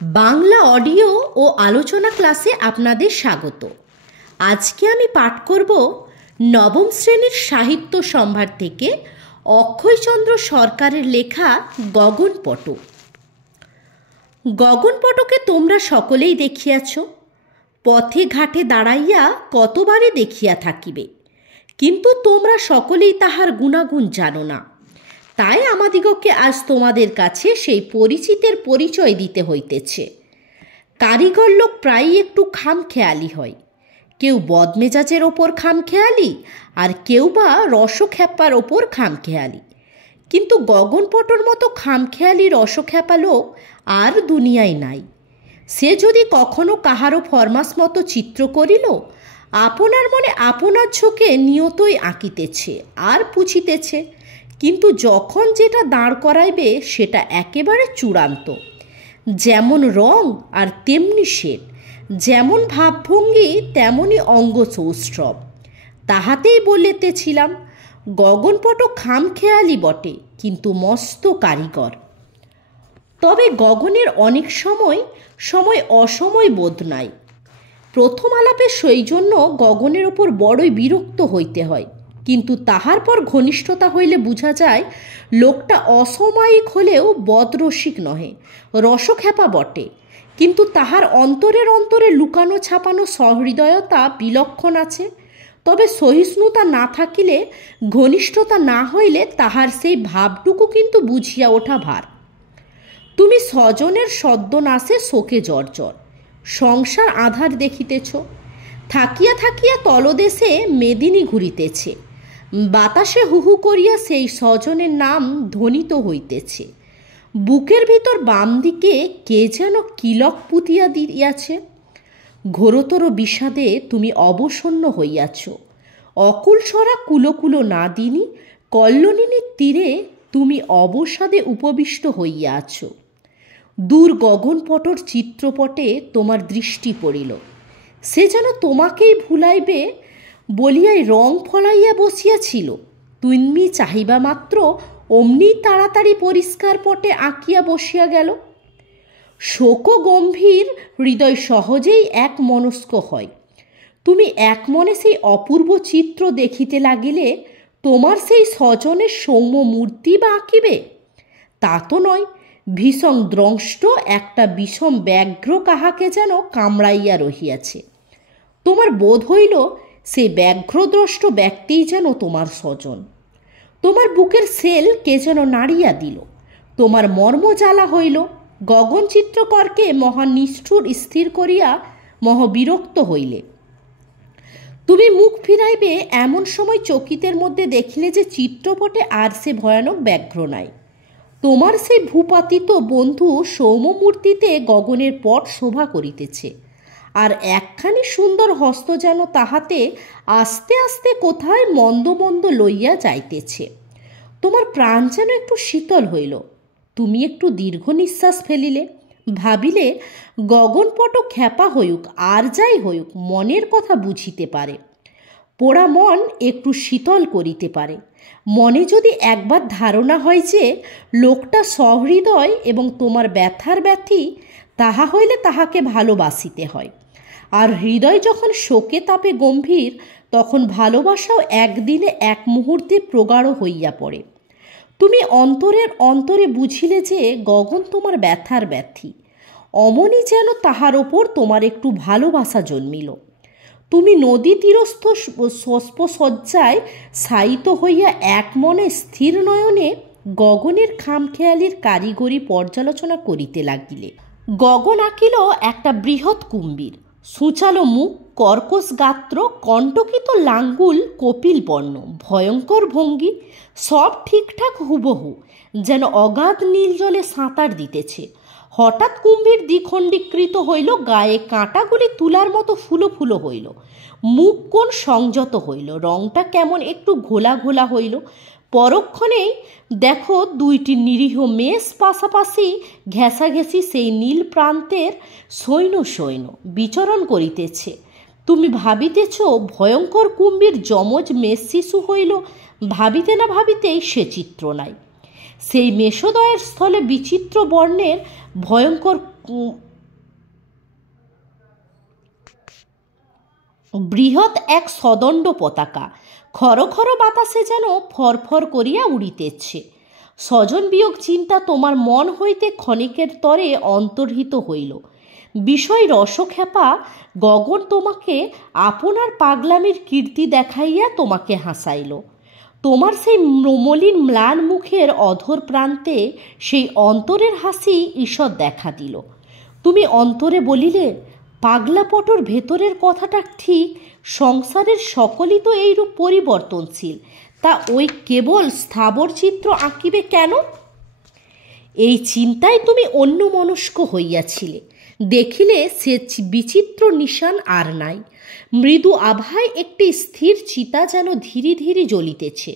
Bangla audio ও আলোচনা ক্লাসে আপনাদের স্বাগত। আজকে আমি পাঠ করব নবম শ্রেণীর সাহিত্য সম্ভার থেকে অক্ষয়চন্দ্র সরকারের লেখা গগনপট। গগনপটকে তোমরা সকলেই দেখিয়াছ, পথে ঘাটে দাঁড়াইয়া কতবারে দেখিয়া থাকিবে, কিন্তু তোমরা সকলেই তাহার গুণাগুণ জানো না। তাই আমাদিগকে আজ তোমাদের কাছে সেই পরিচিতের পরিচয় দিতে হইতেছে। কারিগর লোক প্রায়ই একটু খামখেয়ালি হয়, কেউ বদমেজাজের ওপর খামখেয়ালি, আর কেউ বা রসখ্যাপার ওপর খামখেয়ালি। কিন্তু গগনপটর মতো খামখেয়ালি রসখ্যাপা লোক আর দুনিয়ায় নাই। সে যদি কখনো কাহারও ফরমাস মতো চিত্র করিল, আপনার মনে আপনার ঝোঁকে নিয়তই আঁকিতেছে আর পুছিতেছে, কিন্তু যখন যেটা দাঁড় করাইবে সেটা একেবারে চূড়ান্ত। যেমন রং আর তেমনি শেড, যেমন ভাবভঙ্গি তেমনি অঙ্গ সৌষ্ঠব। তাহাতেই বলিতেছিলাম, গগনপট খামখেয়ালি বটে, কিন্তু মস্ত কারিগর। তবে গগনের অনেক সময় অসময় বোধ নাই। প্রথম আলাপে সেই জন্য গগনের ওপর বড়ই বিরক্ত হইতে হয়, কিন্তু তাহার পর ঘনিষ্ঠতা হইলে বোঝা যায় লোকটা অসাময়িক হলেও বদরসিক নহে, রসখ্যাপা বটে, কিন্তু তাহার অন্তরের অন্তরে লুকানো ছাপানো সহৃদয়তা বিলক্ষণ আছে। তবে সহিষ্ণুতা না থাকিলে, ঘনিষ্ঠতা না হইলে তাহার সেই ভাবটুকু কিন্তু বুঝিয়া ওঠা ভার। তুমি স্বজনের সদ্যনাশে শোকে জর্জর, সংসার আধার দেখিতেছ। থাকিয়া থাকিয়া তলদেশে মেদিনী ঘুরিতেছে, বাতাসে হুহু করিয়া সেই স্বজনের নাম ধ্বনিত হইতেছে। বুকের ভিতর বাম দিকে কে যেন কিলক পুঁতিয়া দিয়াছে। ঘোরতর বিষাদে তুমি অবসন্ন হইয়াছ। অকুলসরা কুলকুলো না দিনি কল্লোলিনীর তীরে তুমি অবসাদে উপবিষ্ট হইয়া আছো। দূর গগনপটর চিত্রপটে তোমার দৃষ্টি পড়িল, সে যেন তোমাকেই ভুলাইবে বলিয়াই রং ফলাইয়া বসিয়াছিল। তুমি চাহিবা মাত্র অমনি তাড়াতাড়ি পরিষ্কার পটে আঁকিয়া বসিয়া গেল। শোক গম্ভীর হৃদয় সহজেই এক মনস্ক হয়। তুমি এক মনে সেই অপূর্ব চিত্র দেখিতে লাগিলে তোমার সেই স্বজনের সৌম্য মূর্তি বা আঁকিবে? তা তো নয়, ভীষণ দ্রষ্ট একটা বিষম ব্যাঘ্র কাহাকে যেন কামড়াইয়া রহিয়াছে। তোমার বোধ হইল সেই ব্যাঘ্রদ্রষ্ট ব্যক্তিই যেন তোমার স্বজন। তোমার বুকের সেল কে যেন নাড়িয়া দিল, তোমার মর্ম জ্বালা হইল। গগন চিত্রকরকে মহা নিষ্ঠুর স্থির করিয়া মহাবিরক্ত হইলে। তুমি মুখ ফিরাইবে এমন সময় চকিতের মধ্যে দেখিলে যে চিত্রপটে আর সে ভয়ানক ব্যাঘ্র নাই। তোমার সেই ভূপাতিত বন্ধু সৌম্যমূর্তিতে গগনের পট শোভা করিতেছে, আর একখানি সুন্দর হস্ত যেন তাহাতে আস্তে আস্তে কোথায় মন্দ মন্দ লইয়া যাইতেছে। তোমার প্রাণ যেন একটু শীতল হইল। তুমি একটু দীর্ঘ নিঃশ্বাস ফেলিলে, ভাবিলে গগনপট খ্যাপা হইউক আর যাই হইউক মনের কথা বুঝিতে পারে, পোড়া মন একটু শীতল করিতে পারে। মনে যদি একবার ধারণা হয় যে লোকটা সহৃদয় এবং তোমার ব্যথার ব্যথী, তাহা হইলে তাহাকে ভালোবাসিতে হয়। আর হৃদয় যখন শোকে তাপে গম্ভীর, তখন ভালোবাসাও একদিনে এক মুহূর্তে প্রগাঢ় হইয়া পড়ে। তুমি অন্তরের অন্তরে বুঝিলে যে গগন তোমার ব্যথার ব্যথী, অমনি যেন তাহার ওপর তোমার একটু ভালোবাসা জন্মিল। তুমি নদী তীরস্থ শয্যায় শায়িত হইয়া এক মনে স্থির নয়নে গগনের খামখেয়ালির কারিগরি পর্যালোচনা করিতে লাগিলে। গগন আঁকিল একটা বৃহৎ কুম্ভীর, সূচালো মুখ, কর্কশ গাত্র, কণ্টকিত লাঙ্গুল, কপিল বর্ণ, ভয়ঙ্কর ভঙ্গি, সব ঠিকঠাক হুবহু, যেন অগাধ নীল জলে সাঁতার দিতেছে। হঠাৎ কুম্ভীর দ্বিখণ্ডিকৃত হইল, গায়ে কাঁটাগুলি তুলার মতো ফুলো ফুলো হইল, মুখ কোণ সংযত হইল, রংটা কেমন একটু ঘোলা ঘোলা হইল। পরক্ষণেই দেখো দুইটি নিরীহ মেষ পাশাপাশি ঘেঁষাঘেঁষি সেই নীল প্রান্তের সৈন্য বিচরণ করিতেছে। তুমি ভাবিতেছ ভয়ঙ্কর কুম্ভীর যমজ মেষ শিশু হইল। ভাবিতে না ভাবিতেই সে চিত্র নাই। সেই মেষোদয়ের স্থলে বিচিত্র বর্ণের ভয়ঙ্কর বৃহৎ এক সদণ্ড পতাকা খর খর বাতাসে যেন ফরফর করিয়া উড়িতেছে। স্বজন বিয়োগ চিন্তা তোমার মন হইতে ক্ষণিকের তরে অন্তর্হিত হইল। বিষয় রসখ্যাপা গগন তোমাকে আপনার পাগলামির কীর্তি দেখাইয়া তোমাকে হাসাইল। তোমার সেই মলিন ম্লান মুখের অধর প্রান্তে সেই অন্তরের হাসি ঈষৎ দেখা দিল। তুমি অন্তরে বলিলে, পাগলা পটর ভেতরের কথাটা ঠিক, সংসারের সকলই তো এইরূপ পরিবর্তনশীল, তা ওই কেবল স্থাবর চিত্র আঁকিবে কেন? এই চিন্তায় তুমি অন্যমনস্ক হইয়াছিলে। দেখিলে সে বিচিত্র নিশান আর নাই। মৃদু আভায় একটি স্থির চিতা যেন ধীরে ধীরে জ্বলিতেছে।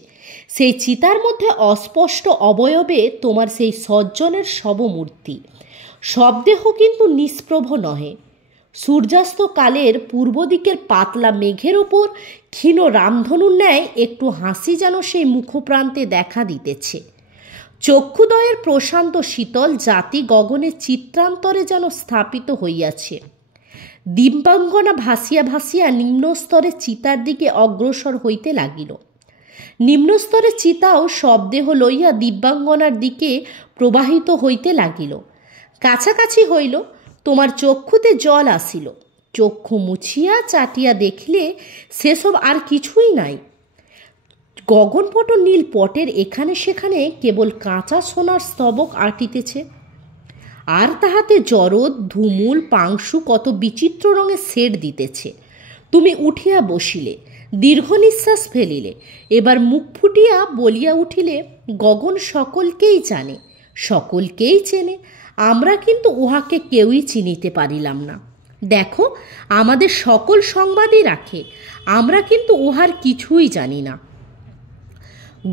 সেই চিতার মধ্যে অস্পষ্ট অবয়বে তোমার সেই সজ্জনের শবমূর্তি। শবদেহ কিন্তু নিষ্প্রভ নহে। সূর্যাস্তকালের পূর্ব দিকের পাতলা মেঘের ওপর ক্ষীণ রামধনুর ন্যায় একটু হাসি যেন সেই মুখপ্রান্তে দেখা দিতেছে। চক্ষুদয়ের প্রশান্ত শীতল জাতি গগনের চিত্রান্তরে যেন স্থাপিত হইয়াছে। দিব্যাঙ্গনা ভাসিয়া ভাসিয়া নিম্নস্তরে চিতার দিকে অগ্রসর হইতে লাগিল। নিম্নস্তরে চিতাও শবদেহ লইয়া দিব্যাঙ্গনার দিকে প্রবাহিত হইতে লাগিল। কাছাকাছি হইল, তোমার চক্ষুতে জল আসিল। চক্ষু মুছিয়া চাটিয়া দেখিলে সেসব আর কিছুই নাই। গগনপট নীল পটের এখানে সেখানে কেবল কাঁচা সোনার স্তবক আটিতেছে, আর তাহাতে জরদ, ধুমুল, পাংশু কত বিচিত্র রঙের শেড দিতেছে। তুমি উঠিয়া বসিলে, দীর্ঘ নিঃশ্বাস ফেলিলে, এবার মুখ ফুটিয়া বলিয়া উঠিলে, গগন সকলকেই জানে, সকলকেই চেনে, আমরা কিন্তু উহাকে কেউই চিনিতে পারিলাম না। দেখো, আমাদের সকল সংবাদই রাখে, আমরা কিন্তু উহার কিছুই জানি না।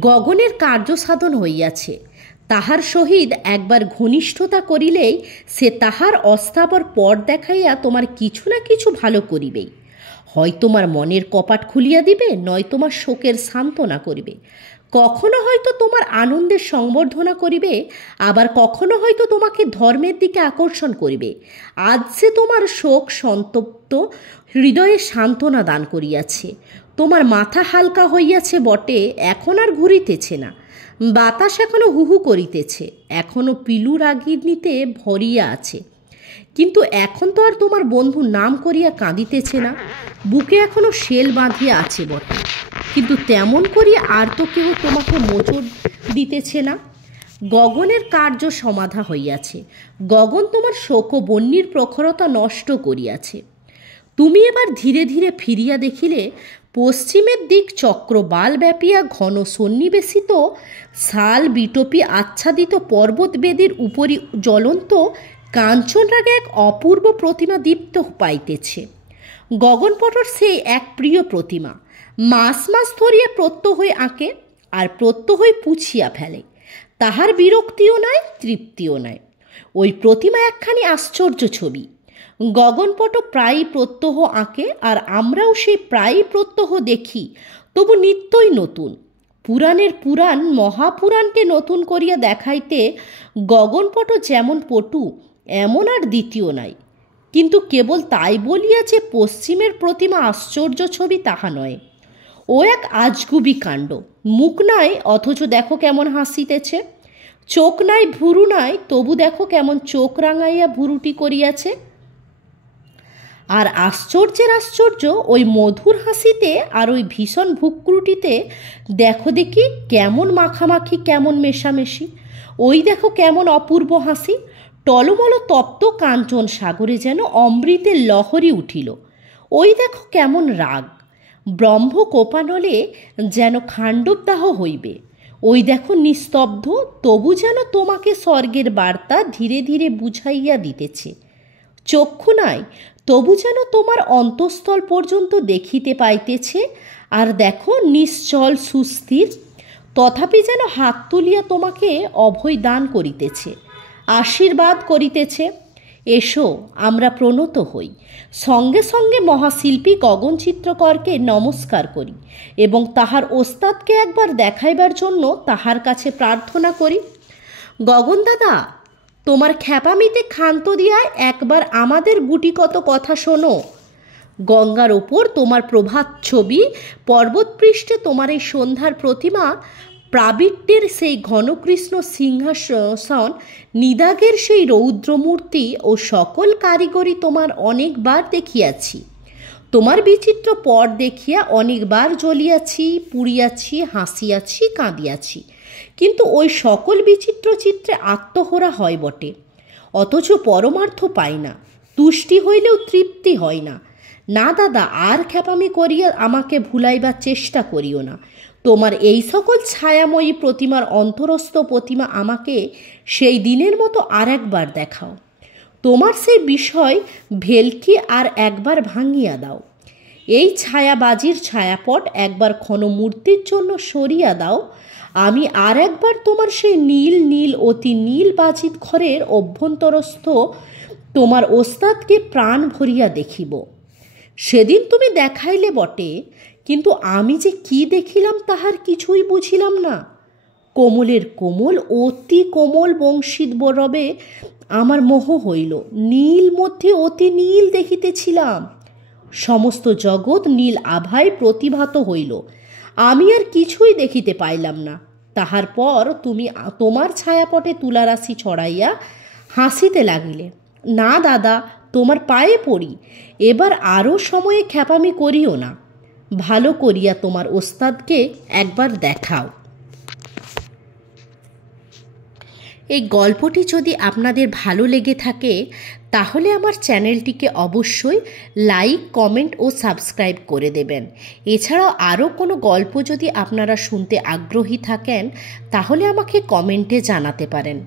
গগনের কার্য সাধন হইয়াছে, তাহার সহিত একবার ঘনিষ্ঠতা করিলেই সে তাহার অস্থাবর পর দেখাইয়া তোমার কিছু না কিছু ভালো করিবেই। হয় তোমার মনের কপাট খুলিয়া দিবে, নয় তোমার শোকের সান্ত্বনা করিবে। কখনো হয়তো তোমার আনন্দের সংবর্ধনা করিবে, আবার কখনো হয়তো তোমাকে ধর্মের দিকে আকর্ষণ করিবে। আজ সে তোমার শোক সন্তপ্ত হৃদয়ে সান্ত্বনা দান করিয়াছে। তোমার মাথা হালকা হইয়াছে বটে, এখন আর ঘুরিতেছে না। বাতাস এখনো হুহু করিতেছে, এখনো পিলু রাগিনীতে ভরিয়া আছে, কিন্তু এখন তো আর তোমার বন্ধু নাম করিয়া কাঁদিতেছে না। বুকে এখনো শেল বাঁধিয়া আছে বটে, কিন্তু তেমন করিয়া আর তো কেউ তোমাকে মোচড় দিতেছে না। গগনের কার্য সমাধা হইয়াছে। গগন তোমার শোক ও বন্যির প্রখরতা নষ্ট করিয়াছে। তুমি এবার ধীরে ধীরে ফিরিয়া দেখিলে, পশ্চিমের দিক চক্রবাল ব্যাপিয়া ঘন সন্নিবেশিত শাল বিটপি আচ্ছাদিত পর্বতবেদীর উপরই জ্বলন্ত কাঞ্চনরাগে এক অপূর্ব প্রতিমা দীপ্ত পাইতেছে। গগনপটর সেই এক প্রিয় প্রতিমা মাস মাস ধরিয়া প্রত্যহই আঁকে, আর প্রত্যহই পুছিয়া ফেলে। তাহার বিরক্তিও নাই, তৃপ্তিও নাই। ওই প্রতিমা একখানি আশ্চর্য ছবি। গগনপট প্রায়ই প্রত্যহ আঁকে, আর আমরাও সেই প্রায়ই প্রত্যহ দেখি, তবু নিত্যই নতুন। পুরাণের পুরাণ মহাপুরাণকে নতুন করিয়া দেখাইতে গগনপট যেমন পটু, এমন আর দ্বিতীয় নাই। কিন্তু কেবল তাই বলিয়া যে পশ্চিমের প্রতিমা আশ্চর্য ছবি তাহা নয়। ও এক আজগুবি কাণ্ড। মুখ নাই, অথচ দেখো কেমন হাসিতেছে। চোখ নাই, ভুরু নাই, তবু দেখো কেমন চোখ রাঙাইয়া ভুরুটি করিয়াছে। আর আশ্চর্যের আশ্চর্য, ওই মধুর হাসিতে আর ওই ভীষণ ভুক্রুটিতে দেখো দেখি কেমন মাখামাখি, কেমন মেশামেশি। ওই দেখো কেমন অপূর্ব হাসি। টলমল তপ্ত কাঞ্চন সাগরে যেন অমৃতের লহরী উঠিল। ওই দেখো কেমন রাগ। ব্রহ্ম কোপানলে যেন খাণ্ডবদাহ হইবে। ওই দেখো নিস্তব্ধ, তবু যেন তোমাকে স্বর্গের বার্তা ধীরে ধীরে বুঝাইয়া দিতেছে। চক্ষু নাই, তবু যেন তোমার অন্তঃস্থল পর্যন্ত দেখিতে পাইতেছে। আর দেখো নিশ্চল সুস্থির, তথাপি যেন হাত তুলিয়া তোমাকে অভয় দান করিতেছে, আশীর্বাদ করিতেছে। এসো, আমরা প্রণত হই, সঙ্গে সঙ্গে মহাশিল্পী গগন চিত্রকরকে নমস্কার করি এবং তাহার ওস্তাদকে একবার দেখাইবার জন্য তাহার কাছে প্রার্থনা করি। গগন দাদা, তোমার খ্যাপামিতে ক্ষান্ত দিয়া একবার আমাদের গুটিকত কথা শোনো। গঙ্গার ওপর তোমার প্রভাত ছবি, পর্বতপৃষ্ঠে তোমার এই সন্ধ্যার প্রতিমা, প্রাবিট্যের সেই ঘনকৃষ্ণ সিংহাসন, নিদাগের সেই রৌদ্রমূর্তি ও সকল কারিগরি তোমার অনেকবার দেখিয়াছি। তোমার বিচিত্র পট দেখিয়া অনেকবার জ্বলিয়াছি, পুড়িয়াছি, হাসিয়াছি, কাঁদিয়াছি, কিন্তু ওই সকল বিচিত্র চিত্রে আত্মহরা হয় বটে, অথচ পরমার্থ পাই না, তুষ্টি হইলেও তৃপ্তি হয় না। না দাদা, আর খ্যাপামি করিয়া আমাকে ভুলাইবার চেষ্টা করিও না। তোমার এই সকল ছায়াময়ী প্রতিমার অন্তরস্থ প্রতিমা আমাকে সেই দিনের মতো আর একবার দেখাও। তোমার সেই বিষয় ভেলকি আর একবার ভাঙিয়া দাও। এই ছায়াবাজির ছায়াপট একবার ক্ষণমূর্তির জন্য সরিয়া দাও। আমি আর একবার তোমার সেই নীল নীল অতি নীল বাজিত ঘরের অভ্যন্তরস্থ তোমার ওস্তাদকে প্রাণ ভরিয়া দেখিব। সেদিন তুমি দেখাইলে বটে, কিন্তু আমি যে কি দেখিলাম তাহার কিছুই বুঝিলাম না। কোমলের কোমল, অতি কোমল বংশীত বরবে আমার মোহ হইল। নীল মধ্যে অতি নীল দেখিতেছিলাম। সমস্ত জগৎ নীল আভায় প্রতিভাত হইল। আমি আর কিছুই দেখিতে পাইলাম না। তাহার পর তুমি তোমার ছায়াপটে তুলারাশি ছড়াইয়া হাসিতে লাগিলে। না দাদা, তোমার পায়ে পড়ি, এবার আরও সময়ে খ্যাপামি করিও না। ভালো করিয়া তোমার ওস্তাদকে একবার দেখাও। এই গল্পটি যদি আপনাদের ভালো লেগে থাকে তাহলে আমার চ্যানেলটিকে অবশ্যই লাইক, কমেন্ট ও সাবস্ক্রাইব করে দেবেন। এছাড়াও আরও কোনো গল্প যদি আপনারা শুনতে আগ্রহী থাকেন তাহলে আমাকে কমেন্টে জানাতে পারেন।